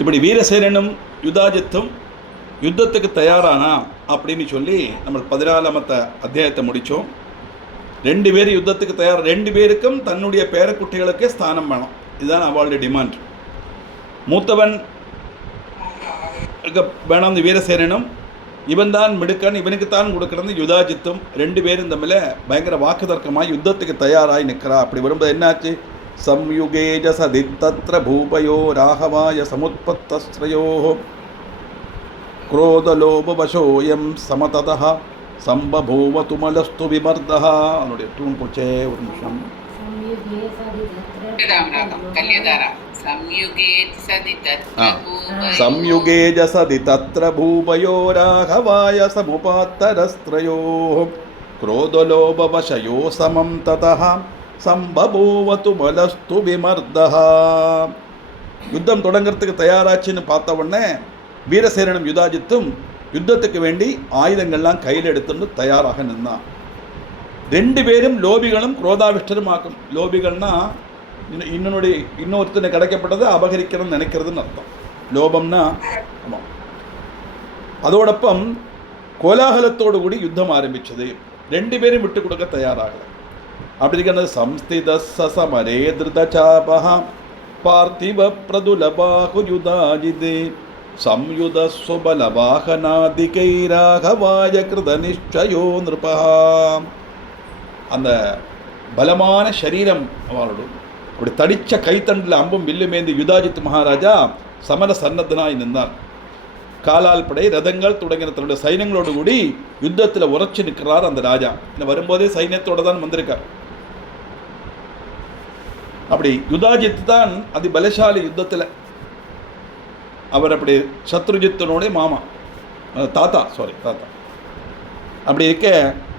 இப்படி வீரசேனனும் யுதாஜித்தும் யுத்தத்துக்கு தயாரானா அப்படின்னு சொல்லி நம்ம 14ஆம் அத்தியாயத்தை முடித்தோம். 2 பேர் யுத்தத்துக்கு தயார், 2 பேருக்கும் தன்னுடைய பேரக்குட்டிகளுக்கே ஸ்தானம் வேணும். இதுதான் அவளுடைய டிமாண்ட். மூத்தவன் வேணும் இந்த வீரசேனனும், இவன் தான் மிடுக்கன், இவனுக்குத்தான் கொடுக்கறது யுதாஜித்தும். 2 பேரும் தம்மில் பயங்கர வாக்குதர்க்கமாக யுத்தத்துக்கு தயாராகி நிற்கிறா. அப்படி வரும்போது என்னாச்சு? சம்யுகேஜ சதித்தத்ர பூபயோ ராகவாய சமுத்பத்தஸ்ரயோ குரோதலோபவசோயம் சமததः சம்பபூவ துமலஸ்து விமர்தः. அதனுடைய டூன் போச்சே, ஒரு நிமிஷம். சம்யுகேஜ சதி தத்ர பூபயோ ராகவாய சமுபாத்தரஸ்த்ரயோ குரோதலோபவசயோ சமம் ததः சம்பபூவ துமலஸ்து விமர்தः. யுத்தம் தொடங்கிறதுக்கு தயாராச்சுன்னு பார்த்த உடனே வீரசேனனும் யுதாஜித்தும் யுத்தத்துக்கு வேண்டி ஆயுதங்கள்லாம் கையில் எடுத்துன்னு தயாராக நின்னான். 2 பேரும் லோபிகளும் குரோதாவிஷ்டருமாக்கும். லோபிகள்னா இன்னொருத்தனை கிடைக்கப்பட்டதை அபகரிக்கிறதுன்னு நினைக்கிறதுன்னு அர்த்தம். லோபம்னா ஆமாம். அதோடப்பம் கோலாகலத்தோடு கூடி யுத்தம் ஆரம்பித்தது. 2 பேரும் விட்டு கொடுக்க தயாராகலை. அப்படி இருக்கிறது. சம்ஸ்தித சமரே திருதசாபஹ பார்த்திவ பிரதுலபாகு யுதாஜிதே சம்யுத சுபலவாகனாதிகைராகவாய கிருத நிச்சயோ நிருபா. அந்த பலமான சரீரம் அவளோடு அப்படி தடித்த கைத்தண்டில் அம்பும் வில்லுமேந்து யுதாஜித் மகாராஜா சமர சன்னத்தனாய் நின்றார். காலால் படை ரதங்கள் தொடங்கின தன்னுடைய சைன்யங்களோடு கூடி யுத்தத்தில் உரைச்சு நிற்கிறார் அந்த ராஜா. இன்னும் வரும்போதே சைன்யத்தோடு தான் வந்திருக்கார். அப்படி யுதாஜித் தான் அதி பலசாலி யுத்தத்தில். அவர் அப்படி சத்ருஜித்தனுடைய மாமா, தாத்தா. அப்படி இருக்க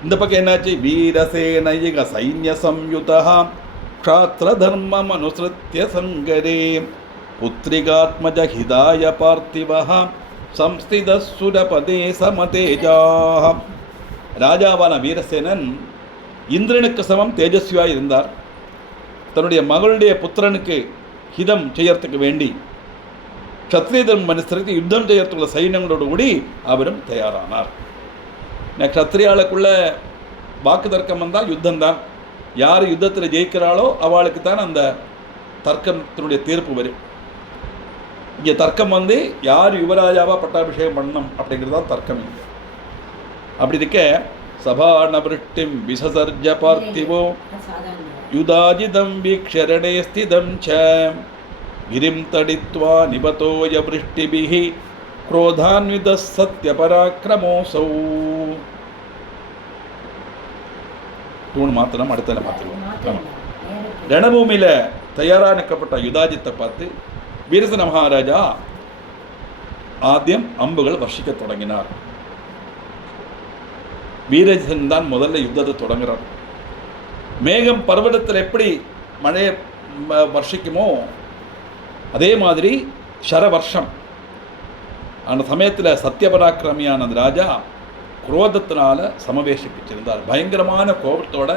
இந்த பக்கம் என்னாச்சு? வீரசேனயிக சைன்ய சம்யுதா க்ஷாத்ர தர்மம் அனுசிருத்ய சங்கரே புத்ரிகாத்மஜ ஹிதாய பார்த்திவஹ சம்ஸ்தித சுரபதே சமதேஜாஹ. ராஜாவான வீரசேனன் இந்திரனுக்கு சமம் தேஜஸ்வியாய் இருந்தார். தன்னுடைய மகளுடைய புத்திரனுக்கு ஹிதம் செய்யறதுக்கு வேண்டி க்ஷத்ரிய தர்மம் அனுசரித்து யுத்தம் செய்யறதுக்குள்ள சைன்யங்களோடு கூடி அவரும் தயாரானார். க்ஷத்ரியாளுக்குள்ள வாக்கு தர்க்கம் வந்தால் யுத்தம்தான். யார் யுத்தத்தில் ஜெயிக்கிறாளோ அவளுக்கு தான் அந்த தர்க்கத்தினுடைய தீர்ப்பு வரும். இங்கே தர்க்கம் யார் யுவராஜாவா பட்டாபிஷேகம் பண்ணணும் அப்படிங்கிறதா தர்க்கம். இங்கே அப்படி இருக்க சபானபிருஷ்டிம் விசசர்ஜ பார்த்திவோ யுதாஜிதம் வீக்ஷரணே ஸ்திதம் ச கிரிம் தடித்வா நிபதோய விருஷ்டிபிஹி குரோதான்வித சத்ய பராக்கிரமோசௌ. தூண் மாத்திரம் அடுத்த மாத்திரம். ரணபூமியில் தயாராக நிற்கப்பட்ட யுதாஜித்தை பார்த்து வீரசேன மகாராஜா ஆദ്യം அம்புகள் வர்ஷிக்க தொடங்கினார். வீரசேனன் தான் முதல்ல யுத்தத்தை தொடங்குறார். மேகம் பர்வதத்தில் எப்படி மழையை வர்ஷிக்குமோ அதே மாதிரி ஷரவர்ஷம். அந்த சமயத்தில் சத்யபராக்கிரமியான அந்த ராஜா குரோதத்தினால சமவேஷிப்பிச்சிருந்தார். பயங்கரமான கோபத்தோட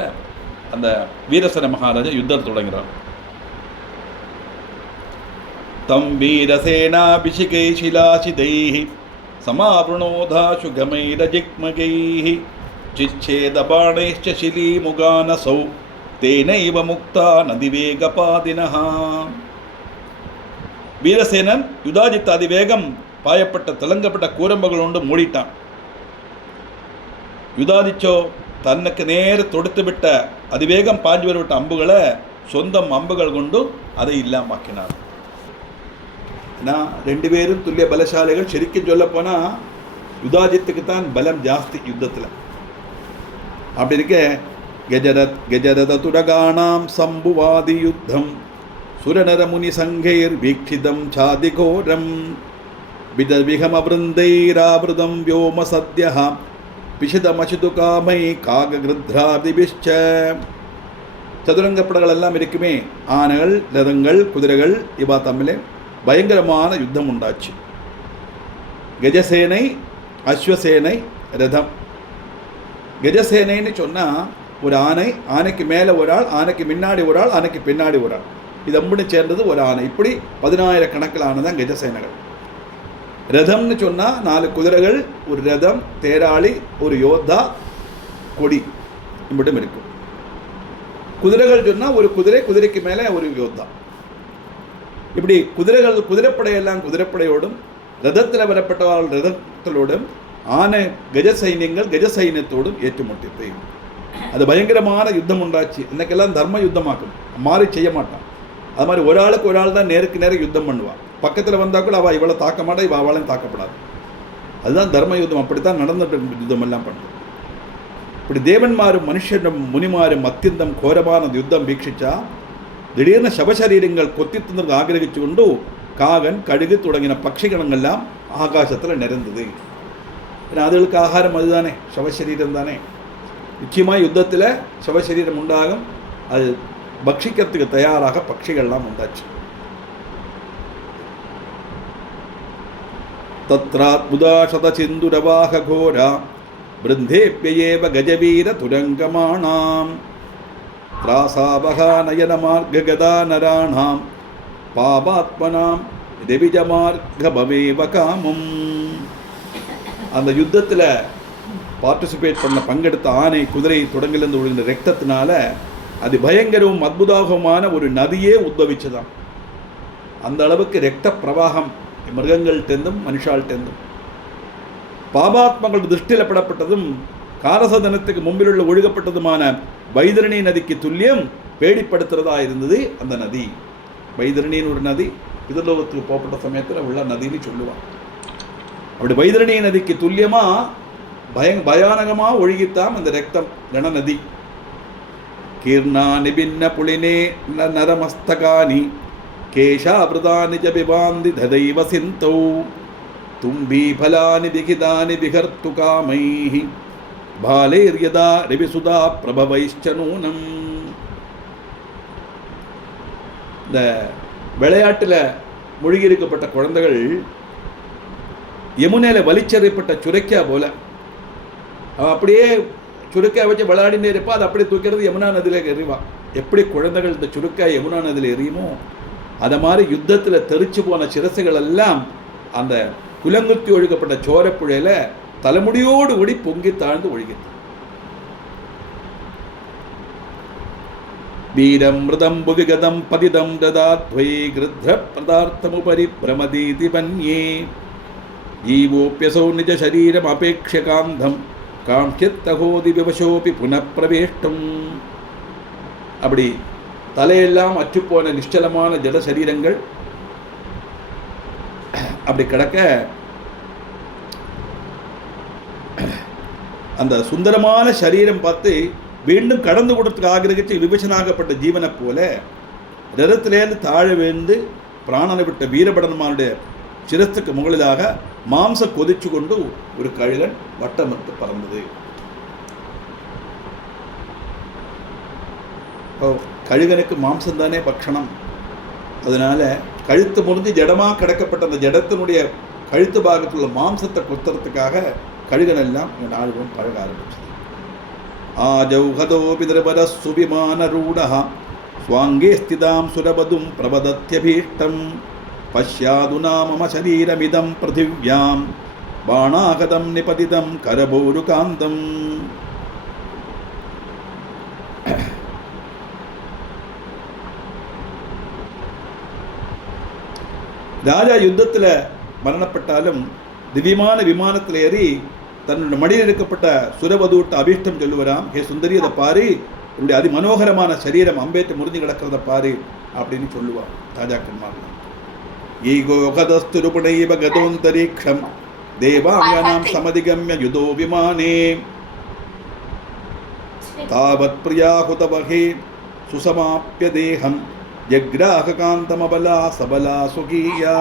அந்த வீரசேன மகாராஜா யுத்தத்தை தொடங்குகிறார். தம் வீரசேனாபிஷிகை சிலாசிதைஹ சமாவృణோதாசு கமைரஜிக்மகைஹ சிச்சேதபாணைश्च சிலீமுகானசௌ தேனைவ முக்தா நதிவேகபாதினஹ. வீரசேனன் யுதாஜித் அதிவேகம் பாயப்பட்ட திலங்கப்பட்ட கூரம்புகள் கொண்டு மூடிட்டான். யுதாஜிச்சோ தன்னுக்கு நேர் தொடுத்து விட்ட அதிவேகம் பாஞ்சு வரவிட்ட அம்புகளை சொந்தம் அம்புகள் கொண்டு அதை இல்லாமக்கினார். நான் 2 பேரும் துல்லிய பலசாலிகள். சரிக்கும் சொல்ல போனால் யுதாஜித்துக்கு தான் பலம் ஜாஸ்தி யுத்தத்தில். அப்படி இருக்க கஜரத துரகாணாம் சம்புவாதி யுத்தம் சுரநர முனி சங்கைர் வீக்ஷிதம் சாதிகோரம் விதவிகமவிருந்தைராவிருதம் வியோம சத்யஹ பிஷிதமசிது காமை காககிருத்ராதிபிஷ்ச. சதுரங்கப்படங்கள் எல்லாம் இருக்குமே, ஆனைகள், ரதங்கள், குதிரைகள், இவா தம்மிலே பயங்கரமான யுத்தம் உண்டாச்சு. கஜசேனை, அஸ்வசேனை, ரதம். கஜசேனைன்னு சொன்னால் ஒரு ஆனை, ஆனைக்கு மேலே ஒரு ஆள், ஆனைக்கு முன்னாடி ஒரு ஆள், ஆனைக்கு பின்னாடி ஒரு ஆள். இது அம்புன்னு சேர்ந்தது ஒரு ஆனை. இப்படி 10,000 தான் கஜசேனைகள். ரதம்னு சொன்னால் 4 குதிரைகள், ஒரு ரதம், தேராளி, ஒரு யோத்தா, கொடி இப்படியும் இருக்கும். குதிரைகள் சொன்னால் ஒரு குதிரை, குதிரைக்கு மேலே ஒரு யோத்தா. இப்படி குதிரைகள், குதிரைப்படையெல்லாம் குதிரைப்படையோடும், ரதத்தில் வரப்பட்டவர்கள் ரதத்திலோடும், ஆனை கஜ சைன்யங்கள் கஜ சைன்யத்தோடும் ஏற்றுமுட்டித்து. அது பயங்கரமான யுத்தம் உண்டாச்சு. இன்னைக்கெல்லாம் தர்ம யுத்தமாக்கும், மாறி செய்ய மாட்டான். அது மாதிரி ஒரு ஆளுக்கு ஒரு ஆள் தான் நேருக்கு நேரம் யுத்தம் பண்ணுவாள். பக்கத்தில் வந்தால் கூட அவள் இவளை தாக்க மாட்டா, இவள் அவளையும் தாக்கப்படாது. அதுதான் தர்ம யுத்தம். அப்படித்தான் நடந்துட்டு யுத்தம் எல்லாம் பண்ணுறது. இப்படி தேவன்மாரும் மனுஷனும் முனிமாரும் அத்தியந்தம் கோரமான யுத்தம் வீட்சிச்சா திடீர்னு சபசரீரங்கள் கொத்தி தின்னு ஆகிரகிச்சு கொண்டு காகன், கழுகு தொடங்கின பட்சிகணங்கள்லாம் ஆகாசத்தில் நிறைந்தது. ஏன்னா அதுகளுக்கு ஆகாரம் அதுதானே, சவசரீரம் தானே. நிச்சயமாக யுத்தத்தில் சவசரீரம் உண்டாகும். அது பக்ஷிக்கிறதுக்கு தயாராக பட்சிகள்லாம் உண்டாச்சு. தத்ராத்புதா சதசிந்துரவாக கோரா பிருந்தேப்யேவ கஜவீர துரங்கமாணாம் திராசாவகா நயன மார்க கதா நராணாம் பாபாத்மனாம் திவிஜமார்கபவேவ காமம். அந்த யுத்தத்தில் பார்ட்டிசிபேட் பண்ண பங்கெடுத்த ஆனை, குதிரை தொடங்கிலிருந்து ஒழுங்கின ரத்தத்தினால அது பயங்கரவும் அற்புதமான ஒரு நதியே உத்பவிச்சதாம். அந்த அளவுக்கு ரத்த பிரவாகம் மிருகங்கள்டேந்தும் மனுஷால்டேந்தும். பாபாத்மங்கள் திருஷ்டியில் படப்பட்டதும் காரசதனத்துக்கு மும்பிலுள்ள ஒழுகப்பட்டதுமான வைதரணி நதிக்கு துல்லியம் பேடிப்படுத்துறதா இருந்தது அந்த நதி. வைதரணின்னு ஒரு நதி பிதர்லோகத்துக்கு போகப்பட்ட சமயத்தில் உள்ள நதின்னு சொல்லுவான். அப்படி வைதரணி நதிக்கு துல்லியமாக பயானகமாக ஒழுகித்தான் அந்த ரத்தம் கணநதி. கீர்ணா நிபின்ன புலினே நரமஸ்தகானி கேஷாபிருதானி ஜ பிபாந்தி ததைவ சிந்தௌ தும்பி பலானி விகிதானி விகர்த்து காமைஹி பாலேர்யதா ரவிசுதா பிரபவைஷ்ச நூனம். இந்த விளையாட்டில் மூழ்கியிருக்கப்பட்ட குழந்தைகள் யமுனையில் வலிச்சதைப்பட்ட சுரைக்கா போல அவன் அப்படியே சுருக்காய் வச்சு விளையாடினே இருப்பா. அதை அப்படியே தூக்கிறது யமுனா நதியில் எறிவான். எப்படி குழந்தைகள் இந்த சுருக்காய் யமுனா நதியில் எறியுமோ அதை மாதிரி யுத்தத்தில் தெரிச்சு போன சிரசுகள் எல்லாம் அந்த குலங்குத்தி ஒழுகப்பட்ட சோரப்புழையில் தலைமுடியோடு ஒடி பொங்கி தாழ்ந்து ஒழுகிறது. வீரம் மிருதம் புவிகதம் பதிதம் ததாத்வை கிருத்ர பதார்த்தமுபரி பிரமதீதி வன்யே ஜீவோப்யசோ நிஜ சரீரம் அபேக்ஷ காந்தம் காம்சித்தகோதி விவசோபி புனப்பிரவேஷ்டம். அப்படி தலையெல்லாம் அற்றுப்போன நிஷ்டலமான ஜட சரீரங்கள் அப்படி கிடக்க அந்த சுந்தரமான சரீரம் பார்த்து மீண்டும் கடந்து கொடுத்துக்கு ஆகிரகிச்சு விபச்சனாகப்பட்ட ஜீவனை போல ரதத்திலேருந்து தாழ வேந்து பிராணனை விட்ட வீரபடன்மானுடைய சிரத்துக்கு முകളിலாக மாம்ச கொதிச்சு கொண்டு ஒரு கழுகன் வட்டமிட்டு பறந்தது. கழுகனுக்கு மாம்சம் தானே பட்சணம். அதனால கழுத்து முடிஞ்சு ஜடமாக கிடக்கப்பட்ட அந்த ஜடத்தினுடைய கழுத்து பாகத்துள்ள மாம்சத்தை கொத்துறதுக்காக கழுகன் எல்லாம் நாளும் பழக ஆரம்பிச்சது. ஆஜௌஹதோ பிதர்பர சுபிமான ரூடா ஸ்வாங்கே ஸ்திதாம் சுரபதும் பிரபதத்யபீஷ்டம் பஷ்யாதுனா மம சரீரமிதம் பிருத்திவ்யாம் பாணாகதம் நிபதிதம் கரபோருகாந்தம். ராஜா யுத்தத்தில் மரணப்பட்டாலும் திவ்யமான விமானத்தில் ஏறி தன்னுடைய மடியில் எடுக்கப்பட்ட சுரவதூட்ட அபீஷ்டம் சொல்லுவராம். ஹே சுந்தரி, அதை பாரு, என்னுடைய அதிமனோகரமான சரீரம் அம்பேற்று முறிஞ்சு கிடக்கிறத பாரு அப்படின்னு சொல்லுவான் ராஜாக்கன்மார். ஈகோகதஸ்துருபுணைவ கதோந்தரீக்ஷம் தேவாங்கானாம் சமதிகம்ய யுதோ விமானே தாவத் பிரியாஹுதவஹே சுசமாப்ய தேகம் ஜக்ராஹ காந்தமபலா சபலா சுகீயா.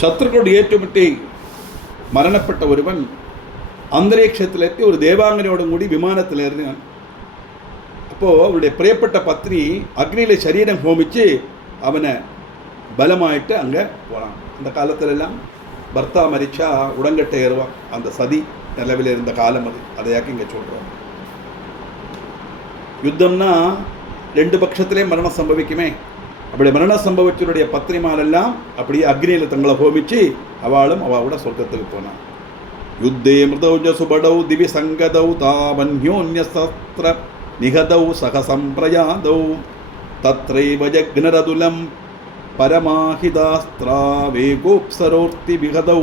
சத்ருக்களோடு ஏற்றுமிட்டு மரணப்பட்ட ஒருவன் அந்தரீட்சத்திலேத்தி ஒரு தேவாங்கனையோடு கூடி விமானத்தில் ஏறினான். அப்போது அவருடைய பிரியப்பட்ட பத்னி அக்னியில் சரீரம் ஹோமிச்சு அவனை பலமாயிட்டு அங்கே போனான். அந்த காலத்திலெல்லாம் பர்த்தா மரிச்சா உடங்கட்டை ஏறுவான். அந்த சதி நிலவில் இருந்த காலம் அது. அதையாக்கி இங்கே சொல்கிறோம். யுத்தம்னா ரெண்டு பட்சத்திலே மரணம் சம்பவிக்குமே. அப்படி மரணம் சம்பவிச்சருடைய பத்னிமாரெல்லாம் அப்படியே அக்னியில் தங்களை ஹோமிச்சு அவளும் அவளோட சொர்க்கத்துக்கு போனான். யுத்தே மிருதௌஜ சுபடௌ திவி சங்கதௌ தாவன்யோன்ய சஸ்திர நிகதௌ சகசம்பிரயாதௌ தத்ரைவ ஜக்னரதுலம் பரமாஹிதாஸ்திரா வேகோப்சரோர்த்தி விகதௌ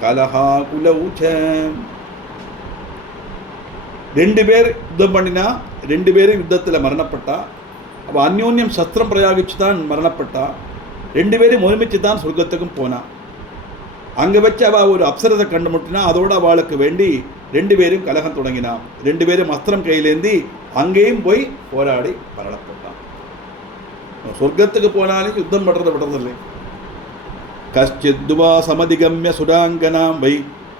கலஹாகுலௌ ச. ரெண்டு பேர் யுத்தம் பண்ணினா, ரெண்டு பேரும் யுத்தத்தில் மரணப்பட்டா. அப்போ அந்யோன்யம் சஸ்திரம் பிரயாகிச்சு தான் மரணப்பட்டா. ரெண்டு பேரும் ஒருமிச்சு தான் சொர்க்கத்துக்கும் போனான். அங்கே வச்சு அவள் ஒரு அப்சரத்தை கண்டு முட்டினா. அதோடு அவளுக்கு வேண்டி ரெண்டு பேரும் கலகம் தொடங்கினான். ரெண்டு பேரும் அஸ்திரம் கையிலேந்தி அங்கேயும் போய் போராடி மரணப்பட்டான். சொர்க்கத்துக்கு போனாலும் யுத்தம் பண்ணுறதை விடுறதில்லை. கஷ்டித்வா சமதிகம்ய சுராங்கனாம் வை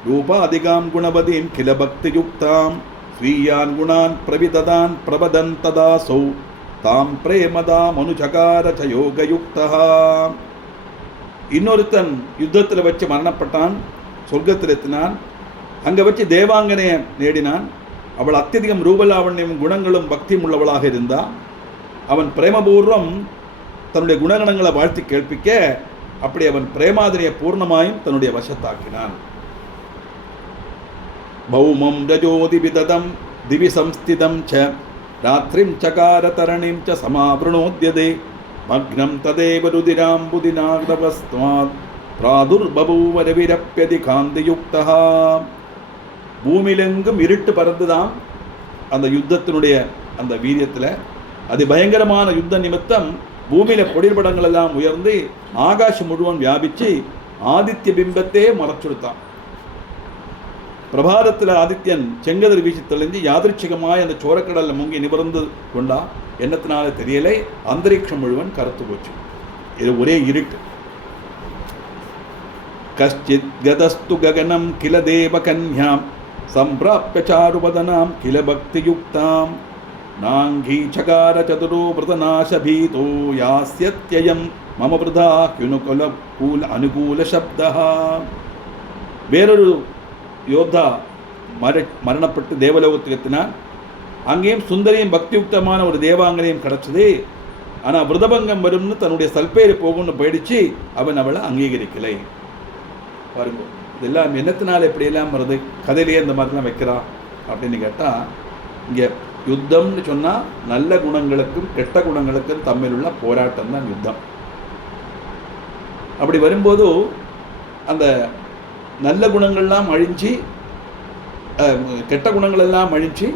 ரூபாதிகாம் குணவதீம் கில பக்தி யுக்தாம் ஸ்வீயான் குணான் பிரவிததான் பிரபதன் ததாசௌ தாம் பிரேமதா மனுஜகார ச யோகயுக்தா. இன்னொருத்தன் யுத்தத்தில் வச்சு மரணப்பட்டான். சொர்க்கத்தில் எத்தினான். அங்கே வச்சு தேவாங்கனையை நேடினான். அவள் அत्यதிகம் ரூபலாவண்யம் குணங்களும் பக்தியும் உள்ளவளாக இருந்தான். அவன் பிரேமபூர்வம் தன்னுடைய குணகணங்களை வாழ்த்தி கேள்விக்க அப்படி அவன் பிரேமாதிரியை பூர்ணமாயும் தன்னுடைய வசத்தாக்கினான். பௌமம் ரஜோதி விததம் திவி சம்ஸ்திதம் ச ராத்திரிம் சகார தரணிம் ச சமாவ்ருணோத்யதே மக்னம் ததேவ ருதிராம்புதிநாகவஸ்த்வாத் பிராதுர்பபூவ ரவிரப்யதி காந்தியுக்தா. பூமியிலெங்கும் இருட்டு பறந்துதான் அந்த யுத்தத்தினுடைய அந்த வீரியத்தில். அது பயங்கரமான யுத்த நிமித்தம் பூமியில் பொடிர்படங்கள் எல்லாம் உயர்ந்து ஆகாசம் முழுவன் வியாபித்து ஆதித்ய பிம்பத்தே மறைச்சுடுத்தான். பிரபாதத்தில் ஆதித்யன் செங்கதிர் வீசி தெளிஞ்சு யாதிருச்சிகமாய் அந்த சோரக்கடலில் முங்கி நிபர்ந்து கொண்டா. எண்ணத்தினால தெரியலை. அந்தரிக்ஷம் முழுவன் கருத்து போச்சு. இது ஒரே இருட்டு. கஷ்டித் கதஸ்து ககனம் கில தேவ கன்யாம் சம்பிராப்ய சாருபதனாம் கில பக்தி யுக்தாம் நாங்கீ சகார சதுரோ பிரதநாச பீதோ யாஸ்யத்யயம் மம பிரதா யுனுகுல கூல அனுகூல சப்தா. வேறொரு யோத்தா மரணப்பட்டு தேவலோகத்துக்கு எத்தினான். அங்கேயும் சுந்தரியும் பக்தியுக்தமான ஒரு தேவாங்கனையும் கிடச்சிது. ஆனால் விரதபங்கம் வரும்னு தன்னுடைய சல்பேரி போகும்னு போயிடுச்சு. அவன் அவளை அங்கீகரிக்கலை. பாருங்க, இதெல்லாம் என்னத்தினால எப்படியெல்லாம் வருது? கதையிலேயே இந்த மாதிரிலாம் வைக்கிறான் அப்படின்னு கேட்டால், இங்கே யுத்தம்னு சொன்னால் நல்ல குணங்களுக்கும் கெட்ட குணங்களுக்கும் தம்மில் உள்ள போராட்டம் தான் யுத்தம். அப்படி வரும்போது அந்த நல்ல குணங்கள்லாம் அழிஞ்சு கெட்ட குணங்கள் எல்லாம் அழிஞ்சு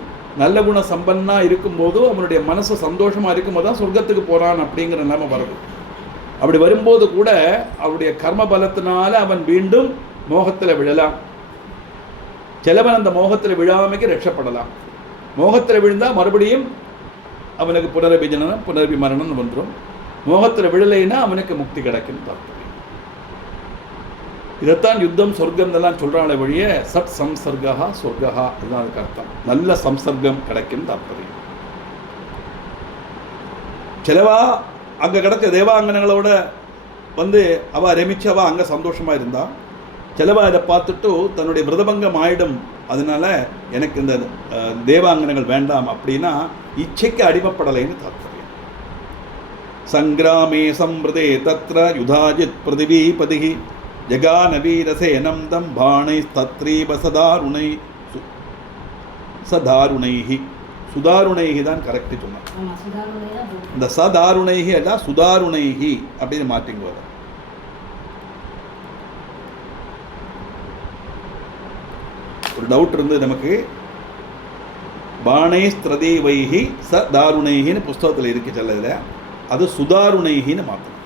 நல்ல குண சம்பன்னாக இருக்கும்போது அவனுடைய மனசு சந்தோஷமாக இருக்கும்போது தான் சொர்க்கத்துக்கு போகிறான் அப்படிங்கிற நிலைமை வருது. அப்படி வரும்போது கூட அவருடைய கர்ம பலத்தினால அவன் மீண்டும் மோகத்தில் விழலாம். சிலவன் அந்த மோகத்தில் விழாமைக்கு ரட்சப்படலாம். மோகத்தில் விழுந்தால் மறுபடியும் அவனுக்கு புனரபிஜனனம் புனரபிமரணம் வந்துடும். மோகத்தில் விழலைன்னா அவனுக்கு முக்தி கிடைக்கும். தப்பு. இதைத்தான் யுத்தம் சொர்க்கம் எல்லாம் சொல்கிறாங்களே வழிய சட் சம்சர்கா சொர்க்கா அதுதான் அதுக்கு அர்த்தம். நல்ல சம்சர்க்கம் கிடைக்கும் தாற்பயம். சிலவா அங்கே கிடைச்ச தேவாங்கனங்களோட அவள் ரமிச்சு அவள் அங்கே சந்தோஷமாக இருந்தாள். சிலவா இதை பார்த்துட்டு தன்னுடைய விரதபங்கம் ஆயிடும், அதனால எனக்கு இந்த தேவாங்கனங்கள் வேண்டாம் அப்படின்னா இச்சைக்கு அடிமைப்படலைன்னு தாற்பயம். சங்கிராமே சம்பிரதே தத்ர யுதாஜித் பிருதிவீபதி ஜகான வீரசேனம் தம் பாணை தத்ரீப சதாருணை சதாருணைஹி. சுதாருணைஹி தான் கரெக்டு சொன்னான். இந்த சதாருணைஹி அல்ல சுதாருணைஹி அப்படின்னு மாற்றிங்க. வர ஒரு டவுட் இருந்து நமக்கு. பாணை ஸ்திரதேவைஹி சதாருணைஹின்னு புஸ்தகத்தில் இருக்கு செல்லதில். அது சுதாருணைஹின்னு மாற்றணும்.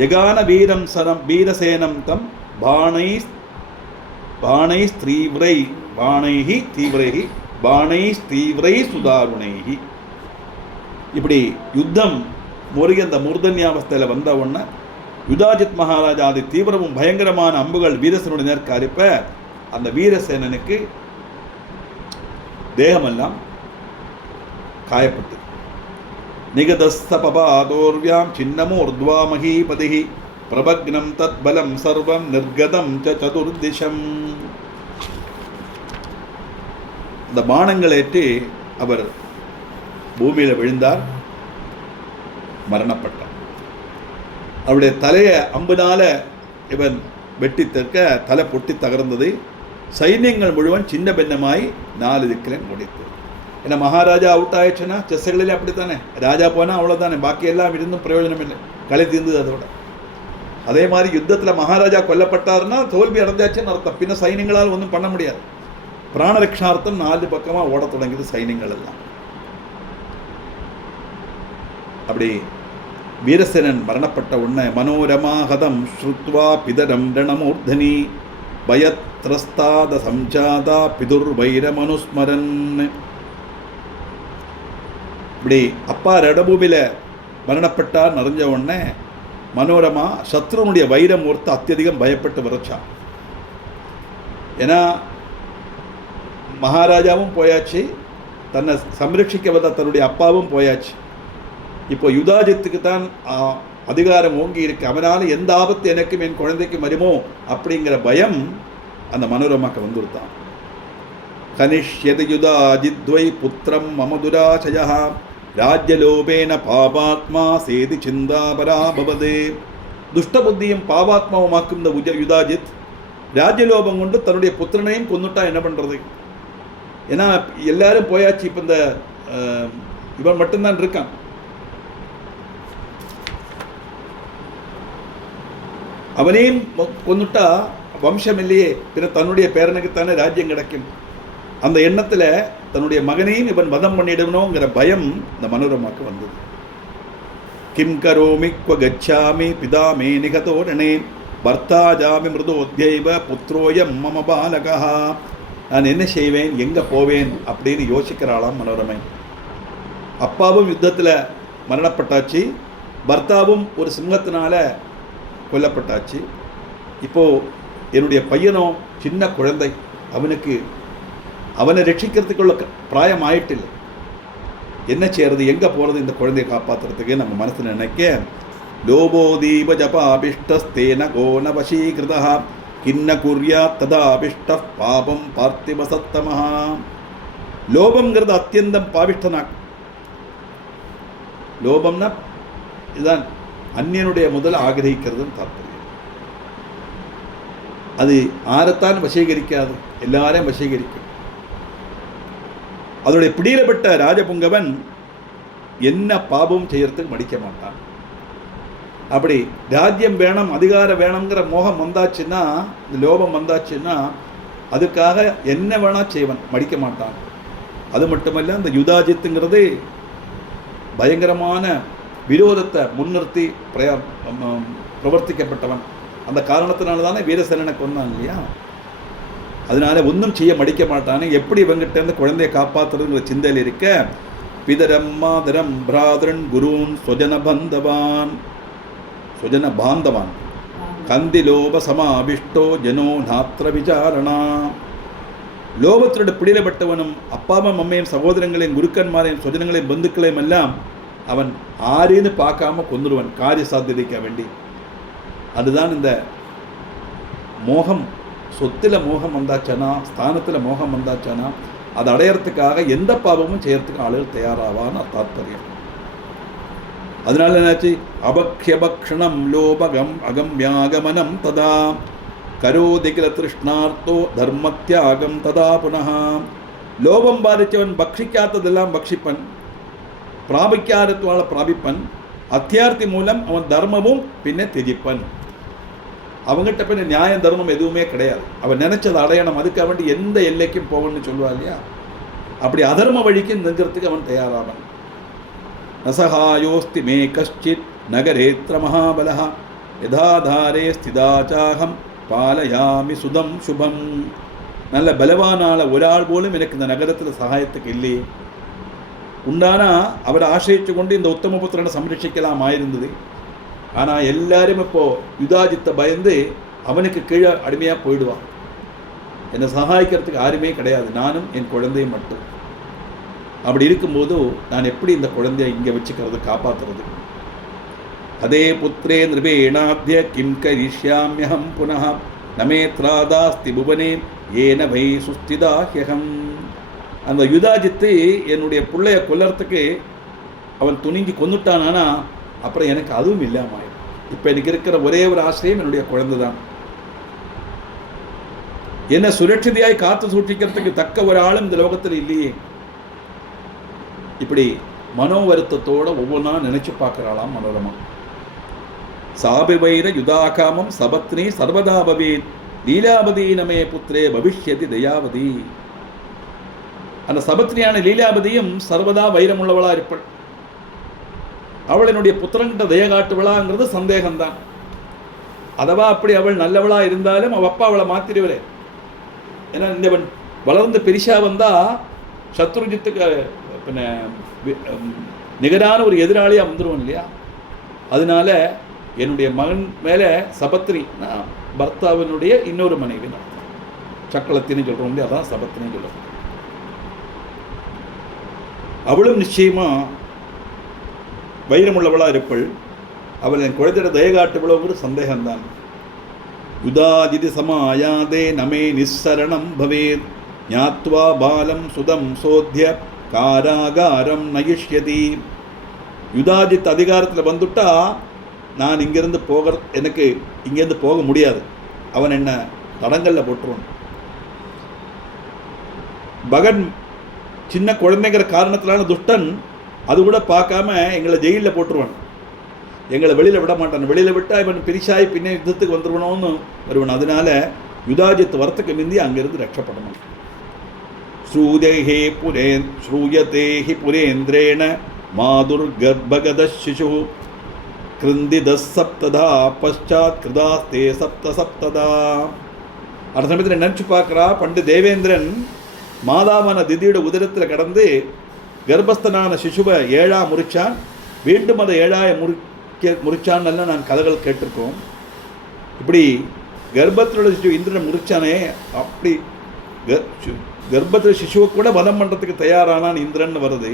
ஜகான வீரம் சரம் வீரசேனம் தம் பாணை பாணை ஸ்திரீவிரை பாணைஹி தீவிரைஹி பாணை ஸ்திரீவிரை சுதாருணைஹி. இப்படி யுத்தம் முருகி அந்த மூர்தன்யாவஸ்தையில் வந்த உடனே யுதாஜித் மகாராஜா அது தீவிரமும் பயங்கரமான அம்புகள் வீரசேனுடைய நேர்க்க அரிப்ப அந்த வீரசேனனுக்கு தேகமெல்லாம் காயப்பட்டு நிகதஸ்தபாதோர்வியாம் சின்னமூர்த்வா மகீபதி பிரபக்னம் தத் பலம் சர்வம் நிர்கதம் சதுர்திஷம். இந்த பானங்களேற்றி அவர் பூமியில் விழுந்தார், மரணப்பட்டார். அவருடைய தலையை அம்புனால இவன் வெட்டி தற்க தலை பொட்டி தகர்ந்தது. சைன்யங்கள் முழுவன் சின்ன பின்னமாய் 4 திக்கிலும் முடித்து. ஏன்னா மகாராஜா அவுட் ஆயிடுச்சுன்னா செஸ்ஸுகளிலே அப்படித்தானே, ராஜா போனால் அவ்வளோதானே, பாக்கி எல்லாம் இருந்தும் பிரயோஜனம் இல்லை, களை தீர்ந்தது அதோட. அதே மாதிரி யுத்தத்தில் மகாராஜா கொல்லப்பட்டாருன்னா தோல்வி அடைஞ்சாச்சுன்னு அர்த்தம். பின்ன சைன்யங்களால் ஒன்றும் பண்ண முடியாது. பிராணரக்ஷார்த்தம் 4 பக்கமாக ஓட தொடங்கியது சைன்யங்கள் எல்லாம். அப்படி வீரசேனன் மரணப்பட்ட உடனே மனோரமாஹதம் ஸ்ருத்வா பிதரம் ரணமூர்தனி பயத்ரஸ்தாத சம்ஜாதா பிதுர் வைரமனுஸ்மரன். இப்படி அப்பா ரணபூமியில் மரணப்பட்டார் நிறைஞ்ச உடனே மனோரமா சத்ருனுடைய வைரம் ஒருத்த அத்தியதிகம் பயப்பட்டு வரைச்சான். ஏன்னா மகாராஜாவும் போயாச்சு, தன்னை சம்ரட்சிக்க வந்த தன்னுடைய அப்பாவும் போயாச்சு. இப்போ யுதாஜித்துக்கு தான் அதிகாரம் ஓங்கி இருக்கு, அவனால் எந்த ஆபத்து எனக்கும் என் குழந்தைக்கு வருமோ அப்படிங்கிற பயம் அந்த மனோரமாக்கு வந்துருத்தான். கனிஷ்யது யுதாஜித்வை புத்திரம் மமதுராசயா ராஜ்யலோபேன பாபாத்மா சேதி சிந்தாபராபவதே. துஷ்டபுத்தியும் பாபாத்மாவுமாக்கும் இந்த யுதாஜித் ராஜ்யலோபம் கொண்டு தன்னுடைய புத்திரனையும் கொண்டுட்டா என்ன பண்ணுறது? ஏன்னா எல்லாரும் போயாச்சு, இப்போ இந்த இவன் மட்டும்தான் இருக்கான். அவனையும் கொண்டுட்டா வம்சம் இல்லையே, பின்ன தன்னுடைய பேரனுக்குத்தானே ராஜ்யம் கிடைக்கும். அந்த எண்ணத்தில் தன்னுடைய மகனையும் இவன் வதம் பண்ணிடணுங்கிற பயம் இந்த மனோரமாக்கு வந்தது. கிம் கரோமி குவ கச்சாமி பிதாமே நிகதோரணே பர்த்தா ஜாமி மிருதோத்யைவ புத்ரோயம் மம பாலகா. நான் என்ன செய்வேன், எங்கே போவேன் அப்படின்னு யோசிக்கிறாளாம் மனோரமை. அப்பாவும் யுத்தத்தில் மரணப்பட்டாச்சு, பர்த்தாவும் ஒரு சிங்கத்தினால கொல்லப்பட்டாச்சு. இப்போது என்னுடைய பையனோ சின்ன குழந்தை, அவனை ரட்சிக்கிறதுக்குள்ள பிராயம் ஆயிட்டில்லை, என்ன செய்யறது, எங்கே போகிறது இந்த குழந்தையை காப்பாற்றுறதுக்கு நம்ம மனசில் நினைக்க லோபோதீப ஜபாபிஷ்டஸ்தேன கோன வசீகிருதா கிண்ண குர்யா ததாபிஷ்ட பாபம் பார்த்திபசத்தமஹா. லோபம்ங்கிறது அத்தியந்தம் பாபிஷ்டனா. லோபம்னா இதுதான் அந்நியனுடைய முதல் ஆகிரகிக்கிறதுன்னு தாற்பயம். அது ஆரைத்தான் வசீகரிக்காது, எல்லாரையும் வசீகரிக்கும். அதனுடைய பிடியிலப்பட்ட ராஜபுங்கவன் என்ன பாபம் செய்யறதுக்கு மடிக்க மாட்டான். அப்படி ராஜ்யம் வேணும், அதிகாரம் வேணுங்கிற மோகம் வந்தாச்சுன்னா, இந்த லோபம் வந்தாச்சுன்னா அதுக்காக என்ன வேணா செய்வன், மடிக்க மாட்டான். அது மட்டுமல்ல, அந்த யுதாஜித்துங்கிறது பயங்கரமான விரோதத்தை முன்னிறுத்தி பிரவர்த்திக்கப்பட்டவன். அந்த காரணத்தினால தானே வீரசேனனை கொண்டான் இல்லையா? அதனால ஒன்றும் செய்ய மடிக்க மாட்டானே. எப்படி இவங்கிட்டேருந்து குழந்தையை காப்பாற்றுறதுங்கிற சிந்தையில் இருக்க பிதரம் மாதரம் பிராதரன் குருன் சொஜன பந்தவான் சுஜன பாந்தவான் கந்தி லோப சமாவிஷ்டோ ஜனோ நாத்திர விசாரணா. லோபத்தினுடைய பிடியிலப்பட்டவனும் அப்பாவும் அம்மையும் சகோதரங்களையும் குருக்கன்மாரையும் சுஜனங்களையும் பந்துக்களையும் எல்லாம் அவன் ஆறின்னு பார்க்காம கொந்துடுவன், காரிய சாத்தியதைக்க வேண்டி. அதுதான் இந்த மோகம். சொத்தில் மோகம் வந்தாச்சானா, ஸ்தானத்தில் மோகம் வந்தாச்சானா, அதை அடையறதுக்காக எந்த பாவமும் செய்யறதுக்கு ஆளுகள் தயாராவான்னு தாத்பரியம். அதனால என்னாச்சு, அபக்ஷபக்ஷணம் லோபகம் அகம்யாகமனம் ததா கரோதிகில திருஷ்ணார்த்தோ தர்மத்தியாகம் ததா புனः. லோபம் பாதித்தவன் பக்ஷிக்காத்ததெல்லாம் பக்ஷிப்பன், பிராபிக்காதத்துவால பிராபிப்பன், அத்தியார்த்தி மூலம் அவன் தர்மமும் பின்ன திஜிப்பன். அவங்ககிட்ட பின்ன நியாயம் தர்மம் எதுவுமே கிடையாது. அவன் நினைச்சதை அடையணும், அதுக்கு அவன் எந்த எல்லைக்கும் போகணும்னு சொல்லுவா இல்லையா? அப்படி அதர்ம வழிக்கு நிற்கிறதுக்கு அவன் தயாராவன். நசகாயோஸ்தி மே கஷ்டித் நகரேத்திர மகாபலஹ யதாதாரே ஸ்திதாச்சாகம் பாலயாமி சுதம் சுபம். நல்ல பலவானால ஒரு ஆள் போலும் எனக்கு இந்த நகரத்தில் சகாயத்துக்கு இல்லையே. உண்டானா அவரை ஆசிரியிச்சு கொண்டு இந்த உத்தமபுத்திரனை சம்ரட்சிக்கலாம் ஆயிருந்தது. ஆனால் எல்லாரும் இப்போ யுதாஜித்தை பயந்து அவனுக்கு கீழே அடிமையாக போயிடுவான். என்னை சகாயிக்கிறதுக்கு யாருமே கிடையாது, நானும் என் குழந்தையும் மட்டும். அப்படி இருக்கும்போது நான் எப்படி இந்த குழந்தைய இங்கே வச்சுக்கிறது, காப்பாற்றுறது? அதே புத்திரே நிருபேணாத்ய கிம் கரிஷ்யாம்யஹம் புனः நமேத்ராதாஸ்தி புவனே ஏன வை சுஸ்திதாஹ்யகம். அந்த யுதாஜித்து என்னுடைய பிள்ளைய கொல்லறதுக்கு அவன் துணிஞ்சு கொண்டுட்டானா, அப்புறம் எனக்கு அதுவும் இல்லாமல் இப்போ எனக்கு இருக்கிற ஒரே ஒரு ஆசிரியம் என்னுடைய குழந்தை தான். என்னை சுரட்சிதையாய் காத்து சூட்சிக்கிறதுக்கு தக்க ஒரு ஆளும் இந்த லோகத்தில் இல்லையே. இப்படி மனோ வருத்தத்தோட ஒவ்வொன்றா நினைச்சு பார்க்கிறாளாம் மனோரமா. சாபிவைர யுதாகாமம் சபத்னி சர்வதா பவேத் லீலாவதி நமே புத்திரே பவிஷ்யதி தயாவதி. அந்த சபத்னியான லீலாவதியும் சர்வதா வைரமுள்ளவளா இருப்பள். அவள் என்னுடைய புத்திரன்கிட்ட தய காட்டுவளாங்கிறது சந்தேகம்தான். அதவா அப்படி அவள் நல்லவளா இருந்தாலும் அவள் அப்பா அவளை மாத்திடுவரே. ஏன்னா இந்தவன் வளர்ந்து பெரிசா வந்தா சத்ருஜித்துக்கு பின்ன நிகரான ஒரு எதிராளியாக வந்துடுவோம் இல்லையா. அதனால என்னுடைய மகன் மேலே சபத்னி, பர்த்தாவினுடைய இன்னொரு மனைவி சக்களத்தின்னு சொல்கிறோம் இல்லையா, அதான் சபத்னின்னு சொல்லுவோம். அவளும் நிச்சயமா வைரமுள்ளவளாக இருப்பள். அவள் என் குழந்தையோட தயகாட்டுவளோங்கிற சந்தேகம்தான். யுதாஜிதி சமாயாதே நமே நிஸ்ஸரணம் பவேத் ஞாத்வா பாலம் சுதம் சோத்ய காராகாரம் நயிஷ்யதி. யுதாஜித் அதிகாரத்தில் வந்துட்டா நான் இங்கேருந்து எனக்கு இங்கேருந்து போக முடியாது. அவன் என்ன தடங்கல்ல போட்டுருவான். பகன் சின்ன குழந்தைங்கிற காரணத்திலான துஷ்டன் அது கூட பார்க்காம எங்களை ஜெயிலில் போட்டுருவான். எங்களை வெளியில் விட மாட்டான். வெளியில் விட்டால் இவன் பிரிசாய் பின்னே யுத்தத்துக்கு வந்துடுவனோன்னு வருவான். அதனால யுதாஜித் வரத்துக்கு மிந்தி அங்கிருந்து ரட்சப்படணும். ஸ்ரூயதேஹி புரேந்திரேண மாதுர் கர்ப்பகத சிசு கிருந்தித சப்ததா பஷாத் கிருதாஸ்தே சப்த சப்ததா. அந்த சமயத்தில் நினச்சி பார்க்குறா, பண்டு தேவேந்திரன் மாதாவான திதியோட உதரத்தில் கடந்து கர்ப்பஸ்தனான சிசுவை 7ஆ முறிச்சான். மீண்டும் அதை 7ஆய முறிச்சான்னு நான் கதைகள் கேட்டிருக்கோம். இப்படி கர்ப்பத்தில் சிசு இந்திரனை முறிச்சானே, அப்படி கர்ப்பத்தில் சிசுவை கூட வதம் பண்ணுறதுக்கு தயாரானான் இந்திரன் வருது.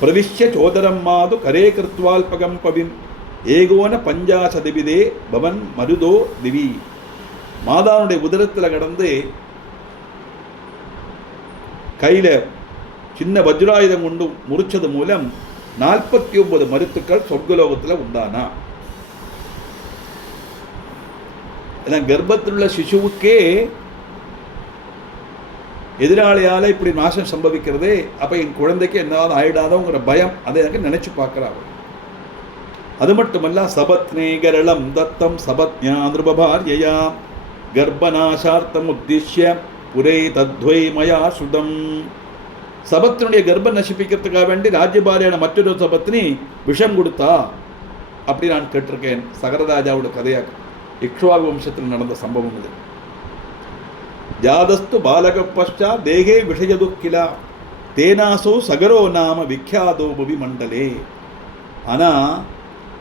பிரவிஷ்ய சோதரம் மாது கரே கிருத்வால்பகம் பவின் ஏகோன பஞ்சாசதிபிதே பவன் மருதோ திவி. மாதாவுடைய உதரத்தில் கடந்து கையில் சின்ன வஜ்ராயுதம் கொண்டு முறிச்சது மூலம் 49 மருத்துக்கள் சொர்க்கலோகத்தில் உண்டானா. கர்ப்பத்தில் உள்ள சிசுவுக்கே எதிராளியால் இப்படி நாசம் சம்பவிக்கிறதே, அப்போ என் குழந்தைக்கு என்னாவது ஆயிடாதோங்கிற பயம் அதை எனக்கு நினைச்சு பார்க்குறாங்க. அது மட்டுமல்ல, சபத்னே கரளம் தத்தம் சபத்யா நிருபபார்யா கர்ப்பநாசார்த்தம் உத்திஷ்ய புரே தத்வை மயா சுதம். சபத்தினுடைய கர்ப்பம் நசிப்பிக்கிறதுக்காக வேண்டி ராஜ்யபாரியான மற்றொரு சபத்னி விஷம் கொடுத்தா அப்படி நான் கேட்டிருக்கேன். சகரராஜாவோட கதையாக இக்ஷ்வாகு வம்சத்தில் நடந்த சம்பவம் இது. ஜாதஸ்து பாலக பஷ்டா தேகே விஷயது கிலா தேனாசோ சகரோ நாம விக்யாதோ புவி மண்டலே. ஆனால்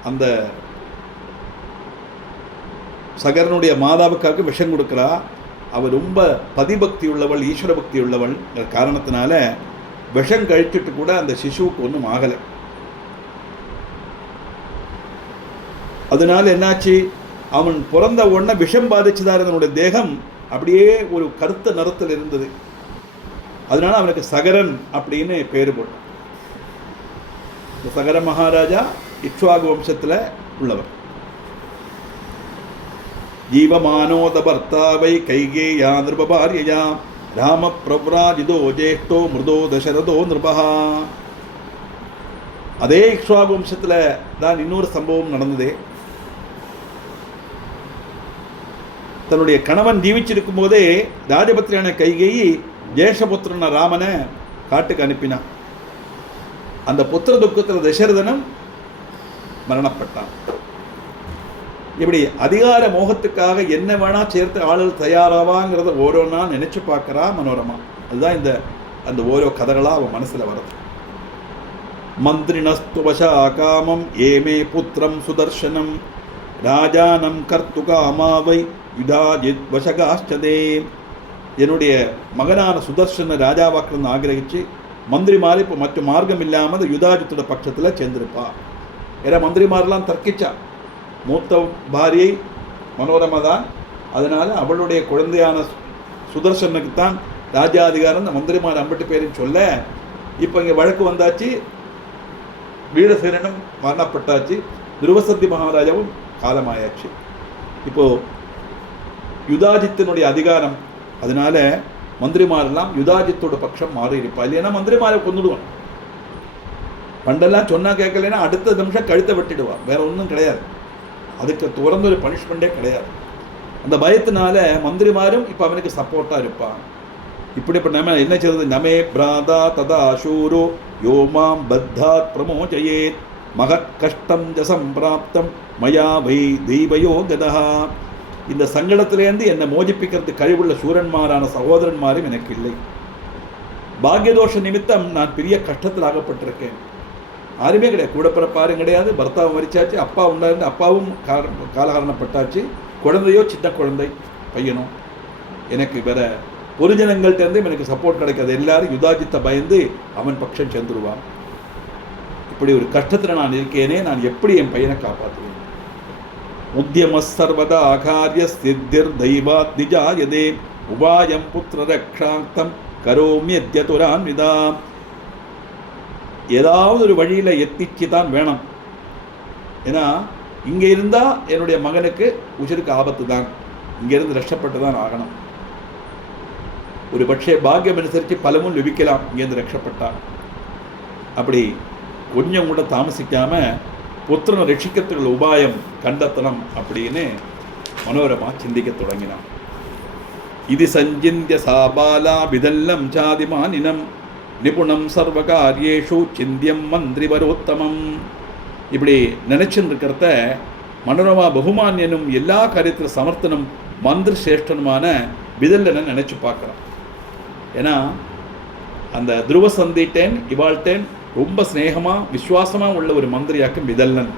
அந்த சகரனுடைய மாதாவுக்காக விஷம் கொடுக்குறா. அவள் ரொம்ப பதிபக்தி உள்ளவள், ஈஸ்வர பக்தி உள்ளவள் காரணத்தினால விஷம் கழிச்சுட்டு கூட அந்த சிசுவுக்கு ஒன்றும் ஆகலை. அதனால என்னாச்சு, அவன் பிறந்த உடனே விஷம் பாதிச்சுதான் இருந்தவனுடைய தேகம் அப்படியே ஒரு கருத்த நிறத்தில் இருந்தது. அதனால அவனுக்கு சகரன் அப்படின்னு பேரு போட்டான். இந்த சகர மகாராஜா இக்ஷ்வாகு வம்சத்தில் உள்ளவர். ஜீவமானோத பர்த்தாவை கைகேயா நிருபபார்யா ராம பிரவ்ராஜிதோ ஜேஷ்டோ மிருதோ தசரதோ நிருபஹா. அதே இக்ஷ்வாகு வம்சத்தில் தான் இன்னொரு சம்பவம் நடந்ததே. தன்னுடைய கணவன் ஜீவிச்சிருக்கும் போதே ராஜபத்திரியான கைகேயி ஜேஷபுத்திரன ராமனை காட்டுக்கு அனுப்பினான். அந்த புத்திர துக்கத்தில் தசரதனும் மரணப்பட்டான். இப்படி அதிகார மோகத்துக்காக என்ன வேணா சேர்த்து ஆளுகள் தயாராவாங்கிறத ஓரோன்னா நினைச்சு பார்க்கறா மனோரமா. அதுதான் அந்த ஓரோ கதைகளா அவன் மனசுல வருது. மந்திரிணஸ்து வசா காமம் ஏமே புத்திரம் சுதர்சனம் ராஜானம் கர்த்துகாமாவை யுதாஜித் வசகாஷ்டதே. என்னுடைய மகனான சுதர்சன ராஜாவாக்கிருந்து ஆகிரகிச்சு மந்திரிமார் இப்போ மற்ற மார்க்கம் இல்லாமல் யுதாஜித்தோட பட்சத்தில் சேர்ந்திருப்பா. ஏன்னா மந்திரிமாரெல்லாம் தர்க்கிச்சா, மூத்த பாரியை மனோரமா தான், அதனால் அவளுடைய குழந்தையான சுதர்சனுக்குத்தான் ராஜாதிகாரம். இந்த மந்திரிமார் 50 பேரும் சொல்ல இப்போ இங்கே வழக்கு வந்தாச்சு. வீரசேனனும் மரணப்பட்டாச்சு, துருவசந்தி மகாராஜாவும் காலமாயாச்சு. இப்போது யுதாஜித்தினுடைய அதிகாரம், அதனால மந்திரிமாரெல்லாம் யுதாஜித்தோட பட்சம் மாறி இருப்பா. இல்லைன்னா மந்திரிமாரை கொண்டுடுவான். பண்டெல்லாம் சொன்னால் கேட்கலைன்னா அடுத்த நிமிஷம் கழுத்தை வெட்டிடுவான். வேற ஒன்றும் கிடையாது, அதுக்கு துறந்த ஒரு பனிஷ்மெண்ட்டே கிடையாது. அந்த பயத்தினால மந்திரிமாரும் இப்போ அவனுக்கு சப்போர்ட்டாக இருப்பான். இப்படிப்பட்ட நம்ம என்ன செய்வது? நமே பிராதா ததா சூரோ யோமாம் பத்தாத் பிரமோஜயேத் மகத் கஷ்டம் ஜசம் பிராப்தம் மயா வை தெய்வயோ கதா. இந்த சங்கடத்திலேருந்து என்னை மோதிப்பிக்கிறதுக்கு கழிவுள்ள சூரன்மாரான சகோதரன்மாரும் எனக்கு இல்லை. பாக்யதோஷ நிமித்தம் நான் பெரிய கஷ்டத்தில் ஆகப்பட்டிருக்கேன். யாருமே கிடையாது, கூட பிறப்பாரும் கிடையாது, பர்த்தாவும் மரிச்சாச்சு, அப்பா உண்டாயிருந்து அப்பாவும் காலகாரணப்பட்டாச்சு, குழந்தையோ சின்ன குழந்தை பையனோ. எனக்கு வேற பொதுஜனங்கள்டேருந்து எனக்கு சப்போர்ட் கிடைக்காது. எல்லாரும் யுதாஜித்தை பயந்து அவன் பட்சம் சேர்ந்துருவான். இப்படி ஒரு கஷ்டத்தில் நான் இருக்கேனே, நான் எப்படி என் பையனை காப்பாற்றுவேன்? உத்தியம சர்வதா ஆகாரிய சித்திர் தெய்வாத் நிஜாயதே உபாயம் புத்திர ரக்ஷார்த்தம் கரோமியத்யதுரான்விதா. ஏதாவது ஒரு வழியில் எத்திச்சு தான் வேணும். ஏன்னா இங்கே இருந்தால் என்னுடைய மகனுக்கு உயிருக்கு ஆபத்து தான், இங்கேருந்து ரஷ்டப்பட்டு தான் ஆகணும். ஒரு பட்சே பாக்கியம் அனுசரித்து பலமும் லபிக்கலாம் இங்கேருந்து ரட்சப்பட்டான். அப்படி கொஞ்சம் கூட தாமசிக்காமல் புத்திரனை ரட்சிக்கிறதுக்குள்ள உபாயம் கண்டத்தனம் அப்படின்னு மனோரமா சிந்திக்க தொடங்கினான். இது சஞ்சிந்திய சாபாலா விதல்லம் சாதிமானினம் நிபுணம் சர்வகாரியேஷு சிந்தியம் மந்திரிவரோத்தமம். இப்படி நினைச்சுன்னு இருக்கிறத மனோரமா பகுமான்யனும் எல்லா காரியத்தில் சமர்த்தனும் மந்திரி சிரேஷ்டனுமான விதல்லனை நினைச்சு பார்க்குறான். ஏன்னா அந்த துருவசந்திட்டேன் இவாள்டேன் ரொம்ப ஸ்நேகமாக விசுவாசமாக உள்ள ஒரு மந்திரியாக்கும் விதல்லன்.